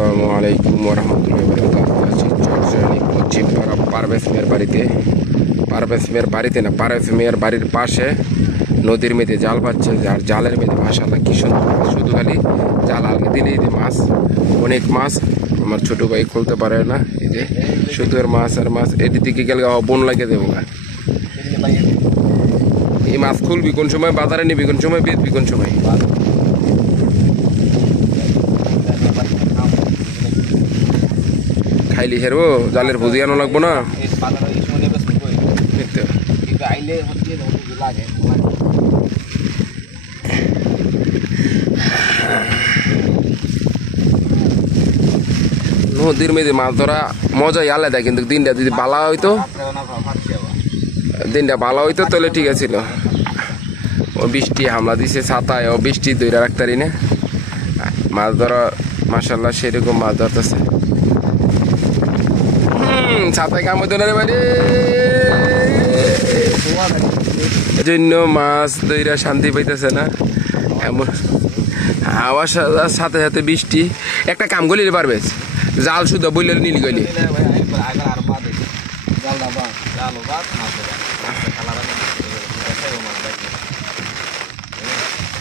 আসসালামু আলাইকুম ওরহমতুল্লাহি ওয়াবারাকাতুহু। চরজানি পশ্চিম পাড়া পারভেজ মিয়ার বাড়িতে, পারভেজ মিয়ার বাড়িতে না, পারভেজ মিয়ার বাড়ির পাশে নদীর মেয়েতে জাল পাচ্ছে। আর জালের মেয়েতে মাশাআল্লাহ কি সুন্দর মাছ, শুধু খালি জাল আলগে দিলেই যে মাছ, অনেক মাছ। আমার ছোট ভাই খুলতে পারে না, এই যে শুধু এর মাছ আর মাছ। এদিকে গেলে বোন লাগিয়ে দেবো। এই মাছ খুলবি কোন সময়, বাজারে নিবি কোন সময়, বেচবি কোন সময়? খাইলি হেরবো, জালের ভুজি আনো লাগবো না। নদীর মেয়েদের মাছ ধরা মজাই আলাদা, কিন্তু দিনটা যদি বালা হইতো, দিনটা ভালো হইতো তাহলে ঠিক আছিল। ও বৃষ্টি হামলা দিছে ছাতায়, ও বৃষ্টি ধরে রাখতারি না। মাছ ধরা মাশাআল্লাহ সেরকম মাছ ধরতেছে। ছাতায় কাম হইতো না রে বাড়ি, জন্য মাছ ধইরা শান্তি পাইতেছে না। এমন হাওয়ার সাথে সাথে বৃষ্টি। একটা কাম করলি পারবে, জাল শুধু বললে নিলি গলি।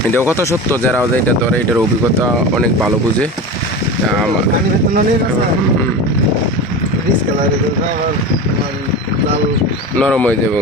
এটাও কথা সত্য, যারা এটা ধরে এটার অভিজ্ঞতা অনেক ভালো বুঝে। নরম হয়ে যাবো।